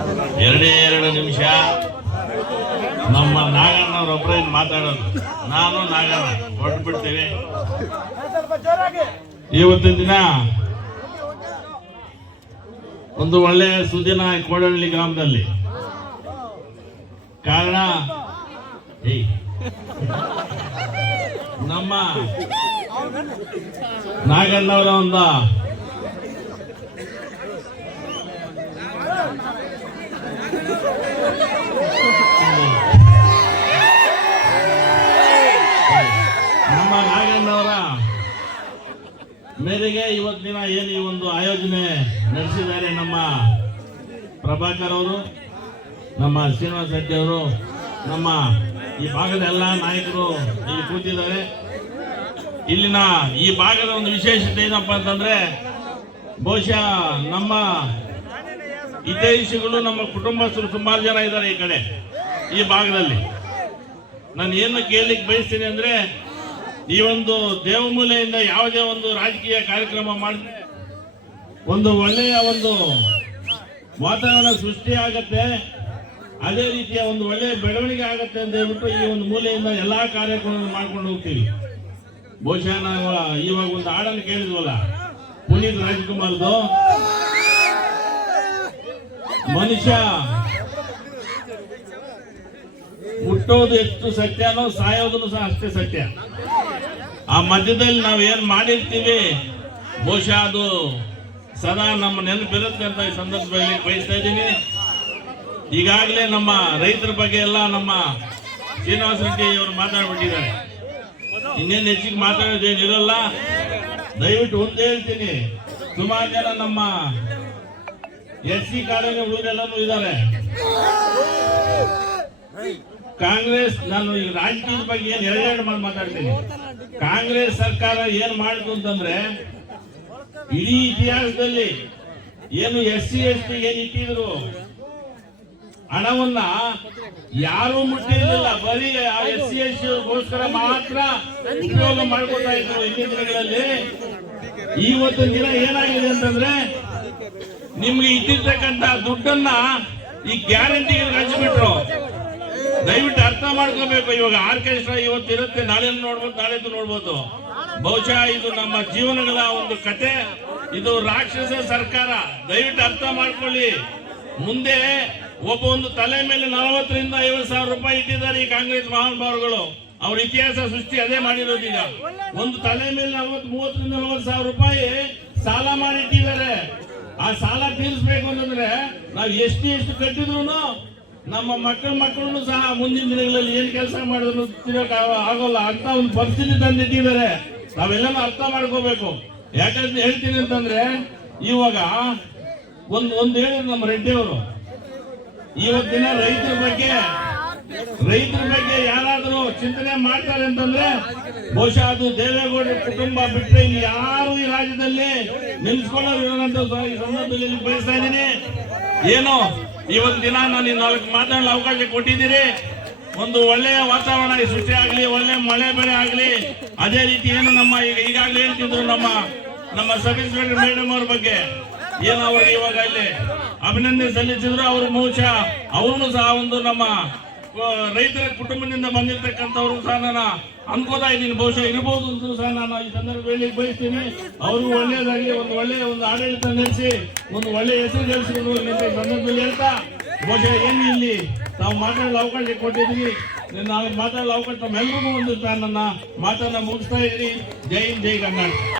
2 ನಿಮಿಷ ನಮ್ಮ ನಾಗಣ್ಣವ್ರೊಬ್ಬರೇ ಮಾತಾಡೋದು. ನಾನು ನಾಗಣ್ಣ ಹೊರಟು ಬಿಡ್ತೇವೆ. ಇವತ್ತಿನ ದಿನ ಒಂದು ಒಳ್ಳೆಯ ಸುದಿನ ಕೋಡಹಳ್ಳಿ ಗ್ರಾಮದಲ್ಲಿ. ಕಾರಣ ನಮ್ಮ ನಾಗಣ್ಣವರ ಒಂದು ಮೇರೆಗೆ ಇವತ್ತಿನ ಏನು ಈ ಒಂದು ಆಯೋಜನೆ ನಡೆಸಿದ್ದಾರೆ ನಮ್ಮ ಪ್ರಭಾಕರ್ ಅವರು, ನಮ್ಮ ಶ್ರೀನಿವಾಸ ರೆಡ್ಡಿ ಅವರು, ನಮ್ಮ ಈ ಭಾಗದ ಎಲ್ಲ ನಾಯಕರು ಇಲ್ಲಿ ಕೂತಿದ್ದಾರೆ. ಇಲ್ಲಿನ ಈ ಭಾಗದ ಒಂದು ವಿಶೇಷತೆ ಏನಪ್ಪಾ ಅಂತಂದ್ರೆ, ಬಹುಶಃ ನಮ್ಮ ಹಿತೈಷಿಗಳು ನಮ್ಮ ಕುಟುಂಬಸ್ಥರು ಸುಮಾರು ಜನ ಇದ್ದಾರೆ ಈ ಕಡೆ ಈ ಭಾಗದಲ್ಲಿ. ನಾನು ಏನು ಕೇಳಲಿಕ್ಕೆ ಬಯಸ್ತೀನಿ ಅಂದ್ರೆ, ಈ ಒಂದು ದೇವಮೂಲೆಯಿಂದ ಯಾವುದೇ ಒಂದು ರಾಜಕೀಯ ಕಾರ್ಯಕ್ರಮ ಮಾಡಿದ್ರೆ ಒಂದು ಒಳ್ಳೆಯ ಒಂದು ವಾತಾವರಣ ಸೃಷ್ಟಿ ಆಗತ್ತೆ, ಅದೇ ರೀತಿಯ ಒಂದು ಒಳ್ಳೆಯ ಬೆಳವಣಿಗೆ ಆಗತ್ತೆ ಅಂತ ಹೇಳ್ಬಿಟ್ಟು ಈ ಒಂದು ಮೂಲೆಯಿಂದ ಎಲ್ಲಾ ಕಾರ್ಯಕ್ರಮ ಮಾಡ್ಕೊಂಡು ಹೋಗ್ತೀವಿ. ಬಹುಶಃ ನಾವು ಇವಾಗ ಒಂದು ಹಾಡನ್ನು ಕೇಳಿದ್ವಲ್ಲ, ಪುನೀತ್ ರಾಜ್ಕುಮಾರ್ದು, ಮನುಷ್ಯ ಹುಟ್ಟೋದು ಎಷ್ಟು ಸತ್ಯನೋ ಸಾಯೋದನ್ನು ಸಹ ಅಷ್ಟೇ ಸತ್ಯ. ಆ ಮಧ್ಯದಲ್ಲಿ ನಾವು ಏನ್ ಮಾಡಿರ್ತೀವಿ ಬಹುಶಃ ಅದು ಸದಾ ನಮ್ಮ ನೆನಪಿರುತ್ತೆ ಅಂತ ಈ ಸಂದರ್ಭದಲ್ಲಿ ಬಯಸ್ತಾ ಇದ್ದೀನಿ. ಈಗಾಗಲೇ ನಮ್ಮ ರೈತರ ಬಗ್ಗೆ ಎಲ್ಲ ನಮ್ಮ ಶ್ರೀನಿವಾಸ ರೆಡ್ಡಿ ಅವರು ಮಾತಾಡ್ಬಿಟ್ಟಿದ್ದಾರೆ. ಇನ್ನೇನು ಹೆಚ್ಚಿಗೆ ಮಾತಾಡೋದೇನಿರಲ್ಲ. ದಯವಿಟ್ಟು ಒಂದು ಹೇಳ್ತೀನಿ, ಸುಮಾರು ಜನ ನಮ್ಮ SC ಕಾಲೋನಿ ಉಳಿದೆಲ್ಲರೂ ಇದ್ದಾರೆ. ಕಾಂಗ್ರೆಸ್, ನಾನು ಈಗ ರಾಜಕೀಯದ ಬಗ್ಗೆ ಏನ್ ಎರಡೆರಡು ಮಾತಾಡ್ತೀನಿ. ಕಾಂಗ್ರೆಸ್ ಸರ್ಕಾರ ಏನ್ ಮಾಡಿತು ಅಂತಂದ್ರೆ, ಇಡೀ ಇತಿಹಾಸದಲ್ಲಿ ಏನು SC ST ಏನ್ ಇಟ್ಟಿದ್ರು ಹಣವನ್ನ ಯಾರು ಮುಟ್ಟಿರಲಿಲ್ಲ. ಬರೀ SC ST ಗೋಸ್ಕರ ಮಾತ್ರ ಉಪಯೋಗ ಮಾಡ್ಕೊತಾ ಇದ್ರು ಹಿಂದಿನ ದಿನಗಳಲ್ಲಿ. ಇವತ್ತಿನ ದಿನ ಏನಾಗಿದೆ ಅಂತಂದ್ರೆ, ನಿಮ್ಗೆ ಇಟ್ಟಿರ್ತಕ್ಕಂಥ ದುಡ್ಡನ್ನ ಈ ಗ್ಯಾರಂಟಿಗೆ ಹಂಚಿಬಿಟ್ರು. ದಯವಿಟ್ಟು ಅರ್ಥ ಮಾಡ್ಕೋಬೇಕು. ಇವಾಗ ಆರ್ಕೆಸ್ಟ್ರಾ ಇವತ್ತಿರುತ್ತೆ, ನಾಳೆ ನೋಡ್ಬೋದು, ನಾಳೆದು ನೋಡ್ಬೋದು. ಬಹುಶಃ ಇದು ನಮ್ಮ ಜೀವನಗಳ ಒಂದು ಕತೆ. ಇದು ರಾಕ್ಷಸ ಸರ್ಕಾರ. ದಯವಿಟ್ಟು ಅರ್ಥ ಮಾಡ್ಕೊಳ್ಳಿ. ಮುಂದೆ ಒಬ್ಬ ಒಂದು ತಲೆ ಮೇಲೆ 40 ರಿಂದ 50 ಸಾವಿರ ರೂಪಾಯಿ ಇಟ್ಟಿದ್ದಾರೆ ಈ ಕಾಂಗ್ರೆಸ್ ಮಹಾನುಭಾವರುಗಳು. ಅವ್ರ ಇತಿಹಾಸ ಸೃಷ್ಟಿ ಅದೇ ಮಾಡಿರೋದು. ಈಗ ಒಂದು ತಲೆ ಮೇಲೆ 30 ರಿಂದ 40 ಸಾವಿರ ರೂಪಾಯಿ ಸಾಲ ಮಾಡಿಟ್ಟಿದ್ದಾರೆ. ಆ ಸಾಲ ತೀರಿಸಬೇಕು ಅಂತಂದ್ರೆ ನಾವು ಎಷ್ಟು ಕಟ್ಟಿದ್ರು ನಮ್ಮ ಮಕ್ಕಳು ಸಹ ಮುಂದಿನ ದಿನಗಳಲ್ಲಿ ಏನ್ ಕೆಲಸ ಮಾಡಿದ್ರು ತಿರೋಕ್ ಆಗೋಲ್ಲ ಅಂತ ಒಂದು ಪರಿಸ್ಥಿತಿ ತಂದಿಟ್ಟಿದ್ದಾರೆ. ನಾವೆಲ್ಲನೂ ಅರ್ಥ ಮಾಡ್ಕೋಬೇಕು. ಯಾಕಂತ ಹೇಳ್ತೀನಿ ಅಂತಂದ್ರೆ, ಇವಾಗ ಒಂದು ಹೇಳಿದ್ರು ನಮ್ಮ ರೆಡ್ಡಿ ಅವರು, ಇವತ್ತಿನ ರೈತರ ಬಗ್ಗೆ ಯಾರಾದ್ರೂ ಚಿಂತನೆ ಮಾಡ್ತಾರೆ ಅಂತಂದ್ರೆ ಬಹುಶಃ ಅದು ದೇವೇಗೌಡರ ಕುಟುಂಬ ಬಿಟ್ಟರೆ ಇಲ್ಲಿ ಯಾರು ಈ ರಾಜ್ಯದಲ್ಲಿ ನಿಲ್ಸ್ಕೊಳ್ಳೋರು ಇರೋದಂತ ಈ ಸಂದರ್ಭದಲ್ಲಿ ಬಯಸ್ತಾ ಇದ್ದೀನಿ. ಏನು ಇವತ್ತು ದಿನ ನಾನು 4 ಮಾತಾಡಲು ಅವಕಾಶ ಕೊಟ್ಟಿದ್ದೀರಿ. ಒಂದು ಒಳ್ಳೆಯ ವಾತಾವರಣ ಸೃಷ್ಟಿ ಆಗ್ಲಿ, ಒಳ್ಳೆ ಮಳೆ ಬೆಳೆ ಆಗ್ಲಿ. ಅದೇ ರೀತಿ ಏನು ನಮ್ಮ ಈಗಾಗಲೇ ಹೇಳ್ತಿದ್ರು ನಮ್ಮ ಸಬ್ ಇನ್ಸ್ಪೆಕ್ಟರ್ ಮೇಡಮ್ ಅವ್ರ ಬಗ್ಗೆ ಏನು ಅವ್ರಿಗೆ ಇವಾಗ ಇಲ್ಲಿ ಅಭಿನಂದನೆ ಸಲ್ಲಿಸಿದ್ರು. ಅವರು ಬಹುಶಃ ಅವ್ರನ್ನು ಸಹ ಒಂದು ನಮ್ಮ ರೈತರ ಕುಟುಂಬದಿಂದ ಬಂದಿರತಕ್ಕಂಥವ್ರು ಸಹ ನಾನು ಅನ್ಕೋತಾ ಇದ್ದೀನಿ, ಬಹುಶಃ ಇರಬಹುದು ಅಂತ ಸಹ ನಾನು ಈ ಸಂದರ್ಭದಲ್ಲಿ ಬಯಸ್ತೀನಿ. ಅವರು ಒಳ್ಳೆಯದಾಗಿ ಒಂದು ಒಳ್ಳೆಯ ಒಂದು ಆಡಳಿತ ನಡೆಸಿ ಒಂದು ಒಳ್ಳೆಯ ಹೆಸರು ಗಳಿಸಿಕೊಂಡು ಸಂದರ್ಭದಲ್ಲಿ ಹೇಳ್ತಾ, ಬಹುಶಃ ಏನು ಇಲ್ಲಿ ತಾವು ಮಾತಾಡಲು ಅವಕಾಶ ಕೊಟ್ಟಿದ್ರಿ. ನಾನು ಮಾತಾಡಲು ಅವಕಾಶ ತಮ್ಮೆಲ್ಲರಿಗೂ ಒಂದು ನನ್ನ ಮಾತನ್ನ ಮುಗಿಸ್ತಾ ಇದ್ದೀನಿ. ಜೈ ಹಿಂದ್, ಜೈ ಕರ್ನಾಟಕ.